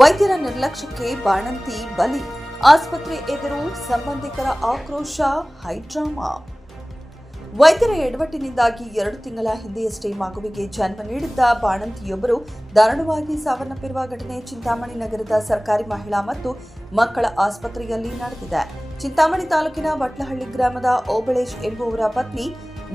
ವೈದ್ಯರ ನಿರ್ಲಕ್ಷ್ಯಕ್ಕೆ ಬಾಣಂತಿ ಬಲಿ, ಆಸ್ಪತ್ರೆ ಎದುರು ಸಂಬಂಧಿಕರ ಆಕ್ರೋಶ, ಹೈಡ್ರಾಮಾ. ವೈದ್ಯರ ಎಡವಟ್ಟಿನಿಂದಾಗಿ 2 ತಿಂಗಳ ಹಿಂದೆಯಷ್ಟೇ ಮಗುವಿಗೆ ಜನ್ಮ ನೀಡಿದ್ದ ಬಾಣಂತಿಯೊಬ್ಬರು ದಾರುಣವಾಗಿ ಸಾವನ್ನಪ್ಪಿರುವ ಘಟನೆ ಚಿಂತಾಮಣಿ ನಗರದ ಸರ್ಕಾರಿ ಮಹಿಳಾ ಮತ್ತು ಮಕ್ಕಳ ಆಸ್ಪತ್ರೆಯಲ್ಲಿ ನಡೆದಿದೆ. ಚಿಂತಾಮಣಿ ತಾಲೂಕಿನ ಬಟ್ಲಹಳ್ಳಿ ಗ್ರಾಮದ ಓಬಳೇಶ್ ಎಂಬುವರ ಪತ್ನಿ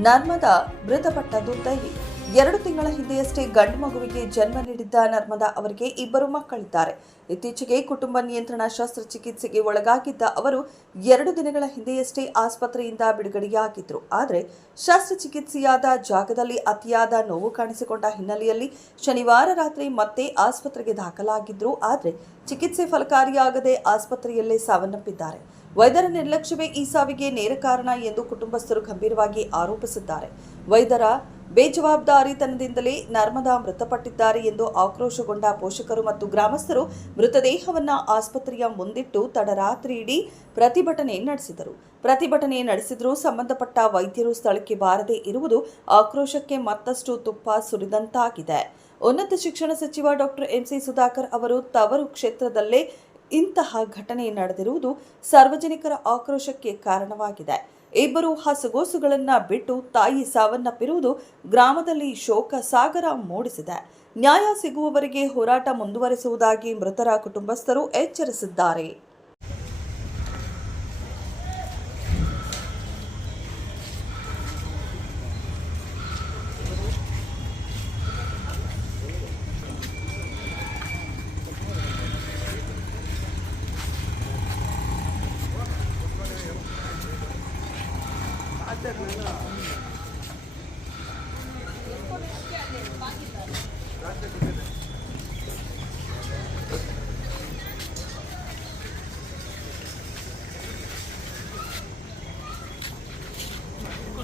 ನರ್ಮದಾ ಮೃತಪಟ್ಟದ್ದು ದೈವಿ. 2 ತಿಂಗಳ ಹಿಂದೆಯಷ್ಟೇ ಗಂಡು ಮಗುವಿಗೆ ಜನ್ಮ ನೀಡಿದ್ದ ನರ್ಮದಾ ಅವರಿಗೆ 2 ಮಕ್ಕಳಿದ್ದಾರೆ. ಇತ್ತೀಚೆಗೆ ಕುಟುಂಬ ನಿಯಂತ್ರಣ ಶಸ್ತ್ರಚಿಕಿತ್ಸೆಗೆ ಒಳಗಾಗಿದ್ದ ಅವರು 2 ದಿನಗಳ ಹಿಂದೆಯಷ್ಟೇ ಆಸ್ಪತ್ರೆಯಿಂದ ಬಿಡುಗಡೆಯಾಗಿದ್ರು. ಆದರೆ ಶಸ್ತ್ರಚಿಕಿತ್ಸೆಯಾದ ಜಾಗದಲ್ಲಿ ಅತಿಯಾದ ನೋವು ಕಾಣಿಸಿಕೊಂಡ ಹಿನ್ನೆಲೆಯಲ್ಲಿ ಶನಿವಾರ ರಾತ್ರಿ ಮತ್ತೆ ಆಸ್ಪತ್ರೆಗೆ ದಾಖಲಾಗಿದ್ರು. ಆದರೆ ಚಿಕಿತ್ಸೆ ಫಲಕಾರಿಯಾಗದೆ ಆಸ್ಪತ್ರೆಯಲ್ಲೇ ಸಾವನ್ನಪ್ಪಿದ್ದಾರೆ. ವೈದ್ಯರ ನಿರ್ಲಕ್ಷ್ಯವೇ ಈ ಸಾವಿಗೆ ನೇರ ಕಾರಣ ಎಂದು ಕುಟುಂಬಸ್ಥರು ಗಂಭೀರವಾಗಿ ಆರೋಪಿಸಿದ್ದಾರೆ. ವೈದ್ಯರ ಬೇಜವಾಬ್ದಾರಿತನದಿಂದಲೇ ನರ್ಮದಾ ಮೃತಪಟ್ಟಿದ್ದಾರೆ ಎಂದು ಆಕ್ರೋಶಗೊಂಡ ಪೋಷಕರು ಮತ್ತು ಗ್ರಾಮಸ್ಥರು ಮೃತದೇಹವನ್ನು ಆಸ್ಪತ್ರೆಯ ಮುಂದಿಟ್ಟು ತಡರಾತ್ರಿಯಿಡೀ ಪ್ರತಿಭಟನೆ ನಡೆಸಿದರೂ ಸಂಬಂಧಪಟ್ಟ ವೈದ್ಯರು ಸ್ಥಳಕ್ಕೆ ಬಾರದೇ ಇರುವುದು ಆಕ್ರೋಶಕ್ಕೆ ಮತ್ತಷ್ಟು ತುಪ್ಪ ಸುರಿದಂತಾಗಿದೆ. ಉನ್ನತ ಶಿಕ್ಷಣ ಸಚಿವ ಡಾಕ್ಟರ್ ಎಂಸಿ ಸುಧಾಕರ್ ಅವರು ತವರು ಕ್ಷೇತ್ರದಲ್ಲೇ ಇಂತಹ ಘಟನೆ ನಡೆದಿರುವುದು ಸಾರ್ವಜನಿಕರ ಆಕ್ರೋಶಕ್ಕೆ ಕಾರಣವಾಗಿದೆ. 2 ಹಸುಗೋಸುಗಳನ್ನು ಬಿಟ್ಟು ತಾಯಿ ಸಾವನ್ನಪ್ಪಿರುವುದು ಗ್ರಾಮದಲ್ಲಿ ಶೋಕ ಸಾಗರ ಮೂಡಿಸಿದೆ. ನ್ಯಾಯ ಸಿಗುವವರೆಗೆ ಹೋರಾಟ ಮುಂದುವರೆಸುವುದಾಗಿ ಮೃತರ ಕುಟುಂಬಸ್ಥರು ಎಚ್ಚರಿಸಿದ್ದಾರೆ.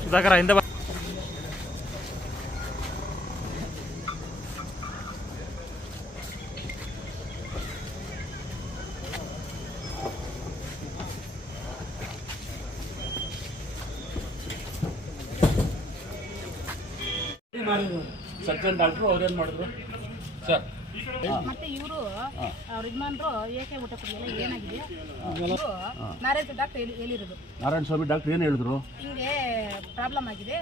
ಸುಧಾಕರ ಹಿಂದೆ ಸರ್ಜನ್ ಡಾಕ್ಟ್ರು ಅವ್ರೇನು ಮಾಡಿದ್ರು ಸರ್? ಮತ್ತೆ ಇವರು ಅವ್ರ ಯಜಮಾನ್ರು ಏಕೆ ಊಟ ಕುಡಿಯಲ್ಲ, ಏನಾಗಿದೆ? ನಾರಾಯಣ ಡಾಕ್ಟರ್ ಹೇಳಿರೋದು. ನಾರಾಯಣ ಸ್ವಾಮಿ ಡಾಕ್ಟರ್ ಏನು ಹೇಳಿದ್ರು? ಹಿಂಗೆ ಪ್ರಾಬ್ಲಮ್ ಆಗಿದೆ,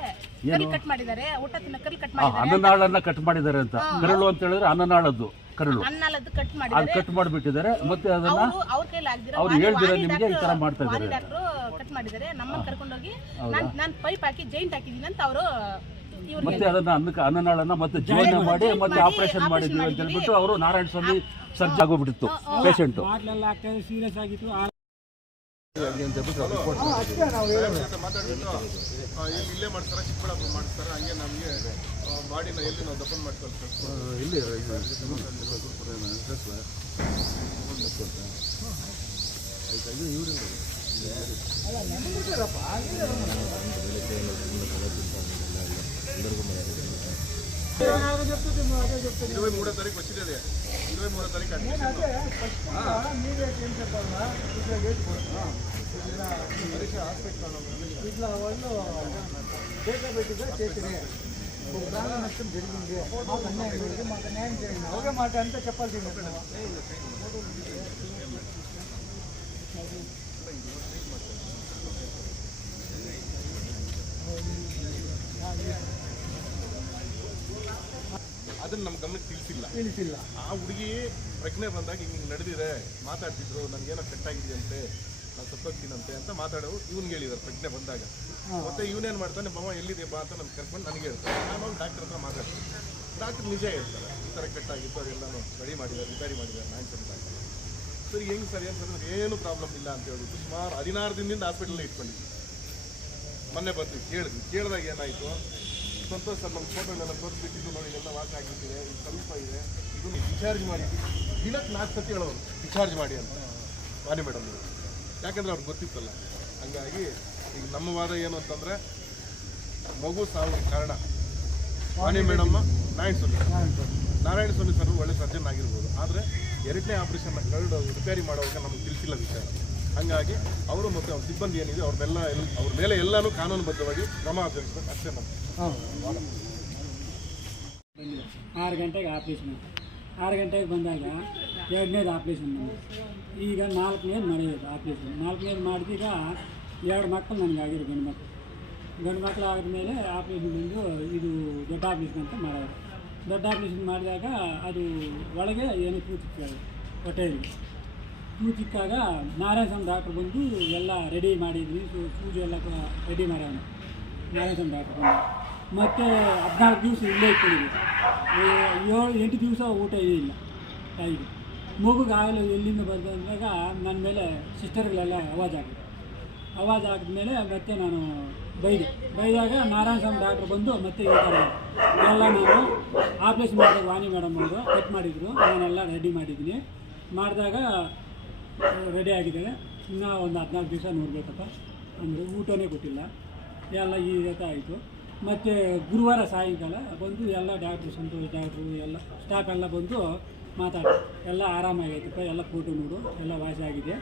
ಕರಿ ಕಟ್ ಮಾಡಿದ್ದಾರೆ, ಊಟ ತಿನ್ನ ಕರಿ ಕಟ್ ಮಾಡಿದ್ದಾರೆ, ಅನ್ನನಾಳನ್ನ ಕಟ್ ಮಾಡಿದ್ದಾರೆ ಅಂತ. ಕರಳು ಅಂತ ಹೇಳಿದ್ರೆ ಅನ್ನನಾಳದ್ದು ಕರಳು, ಅನ್ನಲದ್ದು ಕಟ್ ಮಾಡಿದ್ದಾರೆ, ಕಟ್ ಮಾಡಿಬಿಟ್ಟಿದ್ದಾರೆ. ಮತ್ತೆ ಅದನ್ನ ಅವ್ರ ಕೈಲಿ ಆಗಿದ್ರೆ ಅವ್ರು ಹೇಳ್ದಿರ ನಿಮಗೆ ಈ ತರ ಮಾಡ್ತಾ ಇದ್ದಾರೆ. ಡಾಕ್ಟ್ರು ಕಟ್ ಮಾಡಿದ್ದಾರೆ, ನಮ್ಮನ್ನ ಕರ್ಕೊಂಡೋಗಿ ನಾನು ಪೈಪ್ ಹಾಕಿ ಜೈಂಟ್ ಹಾಕಿದ್ದೀನಿ ಅಂತ ಅವರು ಮತ್ತೆ ಅದನ್ನ ಅನ್ನನಾಳನ್ನ ಮತ್ತೆ ಜೀವನ ಮಾಡಿ ಮತ್ತೆ ಆಪರೇಷನ್ ಮಾಡಿದ್ವಿ ಅಂತ ಹೇಳ್ಬಿಟ್ಟು ಅವರು ನಾರಾಯಣ ಸ್ವಾಮಿ ಸರ್ಜ್ ಆಗೋಗ್ಬಿಟ್ಟಿತ್ತು ಪೇಷಂಟ್. ಸೀರಿಯಸ್ ಆಗಿತ್ತು. ಇಲ್ಲೇ ಮಾಡ್ತಾರೆ, ಚಿಕ್ಕಬಳ್ಳಾಪುರ ಮಾಡ್ತಾರೆ. ಹಂಗೆ ನಮಗೆ ಬಾಡಿನ ಎಲ್ಲಿ ನಾವು ದಫನ್ ಮಾಡ್ಕೊಳ್ತೀವಿ ಇಲ್ಲಿ ఇరవై 3వ తారీఖు వచ్చింది. 23వ తారీఖు ఇట్లా వాళ్ళు డేటా పెట్టిగా చేసిరే ప్రాణ నష్టం జరిగింది, మాకు అన్యాయం జరిగింది, మాకు న్యాయం చేయండి. ఒకే మాట అంతా చెప్పాల్సింది. ಅದನ್ನು ನಮ್ಮ ಗಮನಕ್ಕೆ ತಿಳಿಸಿಲ್ಲ. ಆ ಹುಡುಗಿ ಪ್ರಜ್ಞೆ ಬಂದಾಗ ಹಿಂಗೆ ನಡೆದಿದೆ, ಮಾತಾಡ್ತಿದ್ರು, ನನಗೇನೋ ಕಟ್ಟಾಗಿದೆಯಂತೆ, ನಾನು ಸತ್ತೋಗ್ತೀನಂತೆ ಅಂತ ಮಾತಾಡೋರು ಇವ್ನಿಗೆ ಹೇಳಿದ್ದಾರೆ ಪ್ರಜ್ಞೆ ಬಂದಾಗ. ಮತ್ತೆ ಇವನೇನು ಮಾಡ್ತಾನೆ, ಬಾವ ಎಲ್ಲಿದೆ ಬಾ ಅಂತ ನಾನು ಕರ್ಕೊಂಡು ನನಗೆ ಹೇಳ್ತಾರೆ. ನಾನು ಡಾಕ್ಟರ್ ಹತ್ರ ಮಾತಾಡ್ತೀನಿ. ಡಾಕ್ಟರ್ ನಿಜ ಹೇಳ್ತಾರೆ, ಈ ಥರ ಕಟ್ಟಾಗಿತ್ತು, ಅದೆಲ್ಲನೂ ರಿಪೇರಿ ಮಾಡಿದ್ದಾರೆ ನಾನ್ ಡಾಕ್ಟರ್. ಸರಿ ಹೆಂಗೆ ಸರಿ ಅಂತಂದ್ರೆ ಏನು ಪ್ರಾಬ್ಲಮ್ ಇಲ್ಲ ಅಂತ ಹೇಳ್ಬಿಟ್ಟು ಸುಮಾರು 16 ದಿನದಿಂದ ಹಾಸ್ಪಿಟಲಲ್ಲಿ ಇಟ್ಕೊಂಡಿದ್ವಿ. ಮೊನ್ನೆ ಬಂದ್ವಿ ಕೇಳಿದಾಗ ಏನಾಯಿತು, ಸಂತೋಷ್ ಸರ್ ನಮ್ಮ ಫೋಟೋನೆಲ್ಲ ತೋರಿಸ್ಬಿಟ್ಟಿದ್ದು, ನೋಡಿ ಎಲ್ಲ ವಾಸ ಆಗಿಬಿಟ್ಟಿದೆ, ಇದು ಸಮೀಪ ಇದೆ, ಇದನ್ನು ಡಿಸ್ಚಾರ್ಜ್ ಮಾಡಿ ದಿನಕ್ಕೆ 4 ಸತಿ ಹೇಳೋರು ಡಿಸ್ಚಾರ್ಜ್ ಮಾಡಿ ಅಂತ ವಾಣಿ ಮೇಡಮ್. ಯಾಕಂದರೆ ಅವ್ರಿಗೆ ಗೊತ್ತಿತ್ತಲ್ಲ. ಹಂಗಾಗಿ ಈಗ ನಮ್ಮ ವಾದ ಏನು ಅಂತಂದರೆ ಮಗು ಸಾವಿಗೆ ಕಾರಣ ವಾಣಿ ಮೇಡಮ್ಮ ನಾರಾಯಣ ಸ್ವಾಮಿ ಸರ್ ಒಳ್ಳೆ ಸರ್ಜನ್ ಆಗಿರ್ಬೋದು. ಆದರೆ 2ನೇ ಆಪರೇಷನ್ನ ಕರಡು ರಿಪೇರಿ ಮಾಡುವಾಗ ನಮಗೆ ತಿಳಿಸಿಲ್ಲ ವಿಚಾರ. ಹಾಗಾಗಿ ಅವರು ಮತ್ತು ಅವ್ರ ಸಿಬ್ಬಂದಿ ಏನಿದೆ ಅವ್ರ ಮೇಲೆ ಎಲ್ಲನೂ ಕಾನೂನುಬದ್ಧವಾಗಿ ಕ್ರಮ ಜರುಗಿಸ್ಬೇಕು ಅಷ್ಟೇ. ನಮ್ಮ 6 ಗಂಟೆಗೆ ಆಫೀಸ್ನ 6 ಗಂಟೆಗೆ ಬಂದಾಗ ಎರಡನೇದು ಆಪ್ರೇಷನ್ ಈಗ 4ನೇದು ಮಾಡಿರೋದು ಆಪ್ರೇಷನ್. 4ನೇದು ಮಾಡಿದೀಗ 2 ಮಕ್ಕಳು ನನಗಾಗಿರೋ ಗಂಡು ಮಕ್ಕಳು ಆದಮೇಲೆ ಆಪ್ರೇಷನ್ ಬಂದು ಇದು ದೊಡ್ಡ ಆಪ್ರೇಷನ್ ಅಂತ ಮಾಡೋರು. ದೊಡ್ಡ ಆಪ್ರೇಷನ್ ಮಾಡಿದಾಗ ಅದು ಒಳಗೆ ಏನು ಕೂತಿಕ್ಕಾಗ ಹೊಟ್ಟೆಯಲ್ಲಿ ಕೂತಿಕ್ಕಾಗ ನಾರಾಯಣ ಡಾಕ್ಟ್ರ್ ಬಂದು ಎಲ್ಲ ರೆಡಿ ಮಾಡಿದ್ವಿ, ಸೂಜಿ ಎಲ್ಲ ರೆಡಿ ಮಾಡೋಣ. ನಾರಾಯಣ ಡಾಕ್ಟ್ರ್ ಬಂದು ಮತ್ತು 14 ದಿವಸ ಇಲ್ಲೇ ಇಟ್ಕೊಂಡಿದ್ವಿ. 7-8 ದಿವಸ ಊಟ ಇಲ್ಲ ತಾಯಿಗೆ. ಮಗುಗಾಗಲೇ ಎಲ್ಲಿಂದ ಬಂದು ಅಂದಾಗ ನನ್ನ ಮೇಲೆ ಸಿಸ್ಟರ್ಗಳೆಲ್ಲ ಅವಾಜ್ ಹಾಕಿದ್ಮೇಲೆ ಮತ್ತೆ ನಾನು ಬೈದಾಗ ನಾರಾಯಣ ಡಾಕ್ಟ್ರ್ ಬಂದು ಮತ್ತೆ ಈ ಥರ ಎಲ್ಲ ನಾನು ಆಪ್ರೇಷನ್ ಮಾಡಿದಾಗ ವಾಣಿ ಮೇಡಮ್ ಅವರು ಕಟ್ ಮಾಡಿದರು. ನಾನೆಲ್ಲ ರೆಡಿ ಮಾಡಿದ್ದೀನಿ. ಮಾಡಿದಾಗ ರೆಡಿ ಆಗಿದ್ದಾರೆ. ಇನ್ನೂ ಒಂದು 14 ದಿವಸ ನೋಡಬೇಕಪ್ಪ ಅಂದರೆ ಊಟನೇ ಕೊಟ್ಟಿಲ್ಲ. ಎಲ್ಲ ಈ ರೀತಿ ಆಯಿತು. ಮತ್ತು ಗುರುವಾರ ಸಾಯಂಕಾಲ ಬಂದು ಎಲ್ಲ ಡಾಕ್ಟ್ರು, ಸಂತೋಷ್ ಡಾಕ್ಟ್ರು ಎಲ್ಲ ಸ್ಟಾಫ್ ಎಲ್ಲ ಬಂದು ಮಾತಾಡಿ ಎಲ್ಲ ಆರಾಮಾಗೈತಪ್ಪ, ಎಲ್ಲ ಫೋಟೋ ನೋಡು, ಎಲ್ಲ ವಾಸಿ ಆಗಿದೆ,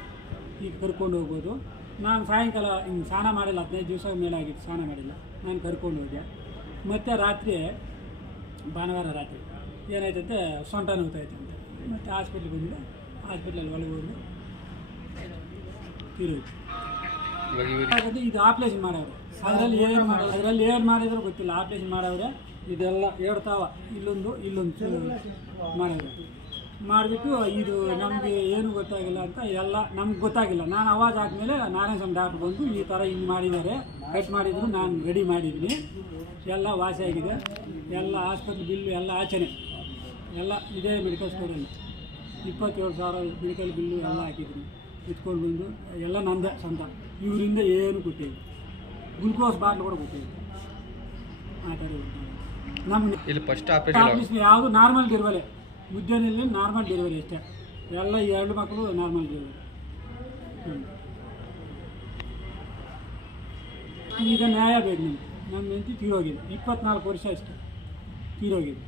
ಈಗ ಕರ್ಕೊಂಡು ಹೋಗ್ಬೋದು. ನಾನು ಸಾಯಂಕಾಲ ಹಿಂಗೆ ಸ್ನಾನ ಮಾಡಿಲ್ಲ, 15 ದಿವಸ ಮೇಲೆ ಆಗಿತ್ತು ಸ್ನಾನ ಮಾಡಿಲ್ಲ. ನಾನು ಕರ್ಕೊಂಡು ಹೋದೆ. ಮತ್ತು ರಾತ್ರಿ ಭಾನುವಾರ ರಾತ್ರಿ ಏನಾಯ್ತಂತೆ ಸೊಂಟ ನೋವ್ತಾಯ್ತಂತೆ. ಮತ್ತು ಹಾಸ್ಪಿಟ್ಲಿಗೆ ಬಂದಿದೆ. ಹಾಸ್ಪಿಟ್ಲಲ್ಲಿ ಒಳಗೆ ಹೋಗಿ ತೀರೋಯ್ತು. ಇದು ಆಪ್ರೇಷನ್ ಮಾಡೋರು. ಅದರಲ್ಲಿ ಏನು ಮಾಡಿದ್ರು ಗೊತ್ತಿಲ್ಲ. ಆಪ್ರೇಷನ್ ಮಾಡೋರೆ ಇದೆಲ್ಲ ಹೇಳ್ತಾವ, ಇಲ್ಲೊಂದು ಮಾಡೋರು ಮಾಡಿಬಿಟ್ಟು ಇದು ನಮಗೆ ಏನು ಗೊತ್ತಾಗಿಲ್ಲ ಅಂತ ಎಲ್ಲ ನಮ್ಗೆ ಗೊತ್ತಾಗಿಲ್ಲ. ನಾನು ಅವಾಜ್ ಆದಮೇಲೆ ನಾರಾಯಣ ಡಾಕ್ಟ್ರ್ ಬಂದು ಈ ಥರ ಹಿಂಗೆ ಮಾಡಿದ್ದಾರೆ, ಕಟ್ ಮಾಡಿದ್ರು, ನಾನು ರೆಡಿ ಮಾಡಿದ್ದೀನಿ, ಎಲ್ಲ ವಾಸಿಯಾಗಿದೆ, ಎಲ್ಲ ಆಸ್ಪತ್ರೆ ಬಿಲ್ಲು ಎಲ್ಲ ಆಚೆನೆ, ಎಲ್ಲ ಇದೇ ಮೆಡಿಕಲ್ ಸ್ಟೋರಲ್ಲಿ 27,000 ಮೆಡಿಕಲ್ ಬಿಲ್ಲು ಎಲ್ಲ ಹಾಕಿದ್ದೀನಿ. ಇಟ್ಕೊಂಡು ಬಂದು ಎಲ್ಲ ನಂದೇ ಸ್ವಂತ. ಇವರಿಂದ ಏನು ಕೊಟ್ಟಿಲ್ಲ. ಗ್ಲುಕೋಸ್ ಬಾಟ್ಲು ಕೂಡ ಕೊಟ್ಟಿಲ್ಲ. ಆ ಥರ ನಮಗೆ ಇಲ್ಲಿ ಫಸ್ಟ್ ಆಪ್ರೇಷನ್ ಯಾವುದು ನಾರ್ಮಲ್ ಡೆಲಿವರಿ, ಮುದ್ದೆನಲ್ಲಿ ನಾರ್ಮಲ್ ಡೆಲಿವರಿ ಅಷ್ಟೇ. ಎಲ್ಲ 2 ಮಕ್ಕಳು ನಾರ್ಮಲ್ ಡೆಲಿವರಿ. ಈಗ ನ್ಯಾಯ ಬೇಕು ನಮಗೆ. ನಮ್ಮ ಹೆಂಡತಿ ತೀರೋಗಿದೆ, 24 ವರ್ಷ ಅಷ್ಟೇ ತೀರೋಗಿದೆ.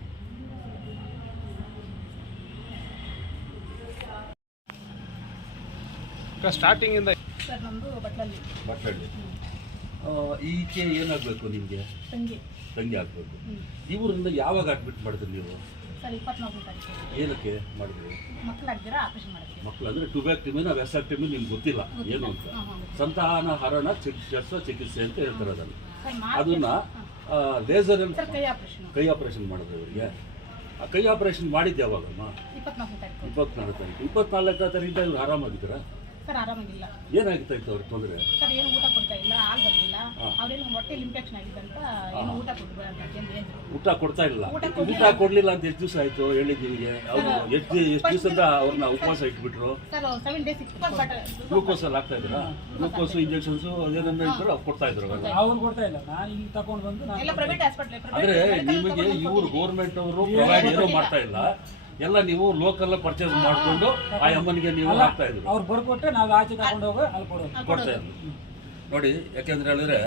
ಸ್ಟಾರ್ಟಿಂಗ್ ಇಂದ ಸರ್ ನಮ್ಮದು ಬಟ್ಲಲ್ಲಿ ಈಕೆ ಏನಾಗಬೇಕು ನಿಮಗೆ? ತಂಗಿ ಆಗಬೇಕು. ಇವರಿಂದ ಯಾವಾಗ ಅಡ್ಮಿಟ್ ಮಾಡಿದ್ರಿ ನೀವು? ಸರ್ 24ನೇ ತಾರೀಕು. ಏನಕ್ಕೆ ಮಾಡಿದ್ರಿ? ಮಕ್ಕಳಾಗ್ದಿರ ಆಪರೇಷನ್ ಮಾಡಿದ್ವಿ. ಮಕ್ಕಳು ಅಂದರೆ ಟ್ಯೂಬ್ಯಾಕ್ಟಮಿ ವೆಸಾಕ್ಟಮಿ ನಿಮ್ಗೆ ಗೊತ್ತಿಲ್ಲ ಏನು ಅಂತ. ಸಂತಾನ ಹರಣ ಶಸ್ತ್ರಚಿಕಿತ್ಸೆ ಅಂತ ಹೇಳ್ತಾರೆ ಅದನ್ನು. ಅದನ್ನ ಲೇಸರ್ ಕೈ ಆಪರೇಷನ್ ಮಾಡಿದ್ರು ಇವರಿಗೆ. ಆ ಕೈ ಆಪರೇಷನ್ ಮಾಡಿದ್ದು ಯಾವಾಗಮ್ಮ? 24ನೇ ತಾರೀಕು. 24ನೇ ತಾರೀಕು. 24ನೇ ತಾರೀಕಿಂದ ಇವ್ರು ಆರಾಮಾಗಿದ್ದೀರಾ? ಸರ್ ಆರಾಮಾಗಿಲ್ಲ. ಏನಾಗಿತ್ತು ಅವ್ರಿಗೆ ತೊಂದರೆ? ಸರ್ ಏನು ಊಟ ಕೊಡ್ತಾ ಇಲ್ಲ, ಹಾಲು ಬರ್ಲಿಲ್ಲ. ಅವ್ರೇನು ಹೊಟ್ಟೆಲಿ ಇನ್ಫೆಕ್ಷನ್ ಆಗಿದೆ ಅಂತ ಏನು ಊಟ ಕೊಡ್ಬೇಡ ಅಂತ ಊಟ ಕೊಡ್ತಾ ಇಲ್ಲ. ಊಟ ಕೊಡ್ಲಿಲ್ಲ ಅಂತ ಎಷ್ಟು ದಿವಸ ಆಯ್ತು ಹೇಳಿದ್ ನಿಮಗೆ? ಅವ್ರು ಎಷ್ಟು ದಿವಸದಿಂದ ಅವ್ರನ್ನ ಉಪವಾಸ ಇಟ್ಬಿಟ್ರು? ಸರ್ 7 ಡೇಸ್ ಇತ್ತು. ಗ್ಲೂಕೋಸ್ ಅಲ್ಲಿ ಹಾಕ್ತಾ ಇದ್ರ? ಗ್ಲೂಕೋಸ್ ಇಂಜೆಕ್ಷನ್ಸ್ ಅದೇನನ್ನ ಇದ್ರು ಕೊಡ್ತಾ ಇದ್ರು. ಅವ್ರು ಕೊಡ್ತಾ ಇಲ್ಲ, ನಾನು ಇಲ್ಲಿ ತಗೊಂಡು ಬಂದು ಎಲ್ಲ ಪ್ರೈವೇಟ್ ಹಾಸ್ಪಿಟಲ್. ಅಂದ್ರೆ ನಿಮಗೆ ಇವ್ರು ಗೌರ್ಮೆಂಟ್ ಅವರು ಪ್ರೊವೈಡ್ ಏನೋ ಮಾಡ್ತಾ ಇಲ್ಲ, ಎಲ್ಲ ನೀವು ಲೋಕಲ್ ಪರ್ಚೇಸ್ ಮಾಡ್ಕೊಂಡು ಆ ಅಮ್ಮನಿಗೆ ನೀವು ಹಾಕ್ತಾ ಇದ್ರು. ಅವ್ರು ಬರ್ಕೊಟ್ಟೆ ನಾವು ಆಚೆ ತಗೊಂಡು ಹೋಗಿ ಅಲ್ಲಿ ಕೊಡ್ತಾ ಇದ್ರು. ನೋಡಿ, ಯಾಕೆಂದ್ರೆ ಹೇಳಿದ್ರೆ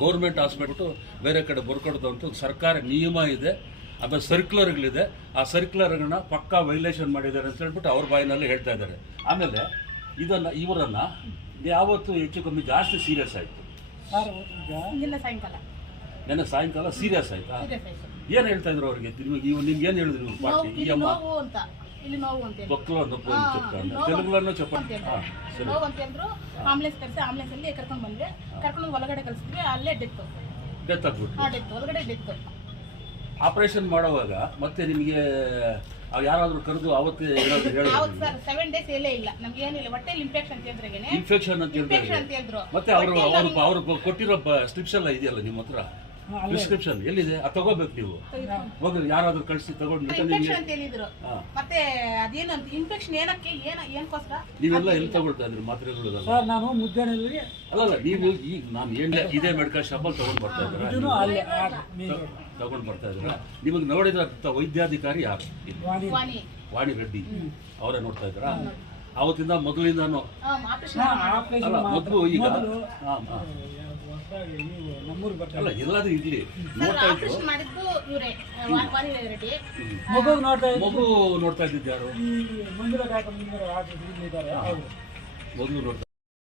ಗೌರ್ಮೆಂಟ್ ಹಾಸ್ಪಿಟಲ್ ಬೇರೆ ಕಡೆ ಬರ್ಕೊಡ್ದು ಅಂತ ಸರ್ಕಾರ ನಿಯಮ ಇದೆ, ಆಮೇಲೆ ಸರ್ಕ್ಯುಲರ್ಗಳಿದೆ. ಆ ಸರ್ಕ್ಯುಲರ್ಗಳನ್ನ ಪಕ್ಕಾ ವೈಲೇಷನ್ ಮಾಡಿದ್ದಾರೆ ಅಂತ ಹೇಳ್ಬಿಟ್ಟು ಅವ್ರ ಬಾಯಿನಲ್ಲಿ ಹೇಳ್ತಾ ಇದ್ದಾರೆ. ಆಮೇಲೆ ಇವರನ್ನ ಯಾವತ್ತು ಹೆಚ್ಚು ಕಮ್ಮಿ ಜಾಸ್ತಿ ಸೀರಿಯಸ್ ಆಯಿತು? ನೆನ್ನೆ ಸಾಯಂಕಾಲ ಸೀರಿಯಸ್ ಆಯ್ತಾ? ಏನ್ ಹೇಳ್ತಾ ಇದ್ರು ಅವ್ರಿಗೆ? ನಿಮ್ಗೆ ಏನ್ ಹೇಳಿದ್ರು ಇವ್ರು ಪಾರ್ಟಿ? ಈ ಅಮ್ಮ ಬಕ್ಲು ಅನ್ನೋ ತೆಲುಗುಲನ್ನು ಚಪಾತಿ ನೋವು ಅಂತ ಅಂದ್ರು. ಆಂಬುಲೆನ್ಸ್ ಕರೆಸಿ ಆಂಬುಲೆನ್ಸ್ ಅಲ್ಲಿ ಕರ್ಕೊಂಡು ಬಂದ್ರೆ ಕರ್ಕೊಂಡು ಒಳಗಡೆ ಕಳಿಸಿದ್ವಿ. ಅಲ್ಲೇ ಡೆತ್ ಆಗ್ಬಿಟ್ಟು ಡೆತ್ ಒಳಗಡೆ ಡೆತ್. ಆಪರೇಷನ್ ಮಾಡುವಾಗ ಮತ್ತೆ ನಿಮಗೆ ಯಾರಾದ್ರೂ ಕರೆದು ಅವತ್ತೇ ಏನಾದ್ರು ಹೇಳಿದ್ರು? ಸರ್ 7 ಡೇಸ್ ಎಲ್ಲೇ ಇಲ್ಲ, ನಮ್ಗೆ ಏನಿಲ್ಲ, ಹೊಟ್ಟೆಲಿ ಇನ್ಫೆಕ್ಷನ್ ಅಂತ ಹೇಳಿದ್ರೆ ಇನ್ಫೆಕ್ಷನ್ ಅಂತ ಹೇಳಿದ್ರು. ಮತ್ತೆ ಅವ್ರು ಕೊಟ್ಟಿರೋ ಸ್ಟ್ರಿಪ್ಸ್ ಎಲ್ಲ ಇದೆಯಲ್ಲ ನಿಮ್ಮ ಹತ್ರ? ಪ್ರಿಸ್ಕ್ರಿಪ್ಷನ್ ಎಲ್ಲಿದೆ? ಅದು ತಗೋಬೇಕು ನೀವು. ಹೋಗಿ ಯಾರಾದ್ರೂ ಕಳಿಸಿ ತಗೊಂಡು ಮತ್ತೆ ಅದೇನು ಇನ್ಫೆಕ್ಷನ್ ಏನಕ್ಕೆ ಏನಕ್ಕೋಸ್ಕರ ನೀವೆಲ್ಲ ಎಲ್ಲಿ ತಗೊಳ್ತಾ ಇದ್ರಿ ಮಾತ್ರೆಗಳು? ಸರ್ ನಾನು ಮುದ್ದೆನಲ್ಲಿ ಅಲ್ಲಲ್ಲ, ನೀವು ಈಗ ನಾನು ಏನ್ ಇದೇ ಮೆಡಿಕಲ್ ಶಾಪಲ್ಲಿ ತಗೊಂಡ್ ಬರ್ತಾ ಇದ್ದೀರಾ? ತಗೊಂಡ್ ಬರ್ತಾ ಇದ್ದೀರಾ? ನಿಮಗೆ ನೋಡಿದ ವೈದ್ಯಾಧಿಕಾರಿ ಯಾರು? ವಾಣಿ ರೆಡ್ಡಿ ಅವರೇ ನೋಡ್ತಾ ಇದ್ದೀರಾ? ಅವತ್ತಿಂದ ಮೊದಲಿಂದಾನು ಮೊದಲು ಈಗ ಅಲ್ಲ ಎಲ್ಲಾದ್ರೂ ಇರ್ಲಿ ನೋಡ್ತಾ ಇದ್ರು. ಮಗು ನೋಡ್ತಾ ಇದ್ದಿದ್ದು ಯಾರು? ಮೊದಲು ನೋಡ್ತಾ